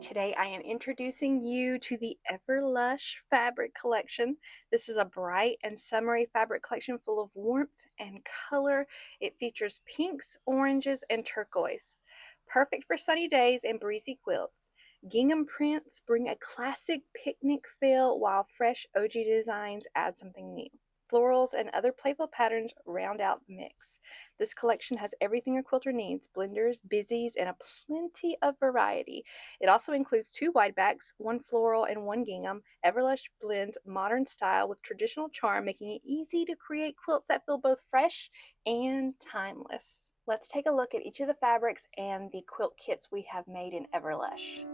Today I am introducing you to the Everlush fabric collection. This is a bright and summery fabric collection full of warmth and color. It features pinks, oranges, and turquoise. Perfect for sunny days and breezy quilts. Gingham prints bring a classic picnic feel while fresh ogee designs add something new. Florals and other playful patterns round out the mix. This collection has everything a quilter needs: blenders, busies, and a plenty of variety. It also includes two wide backs, one floral and one gingham. Everlush blends modern style with traditional charm, making it easy to create quilts that feel both fresh and timeless. Let's take a look at each of the fabrics and the quilt kits we have made in Everlush.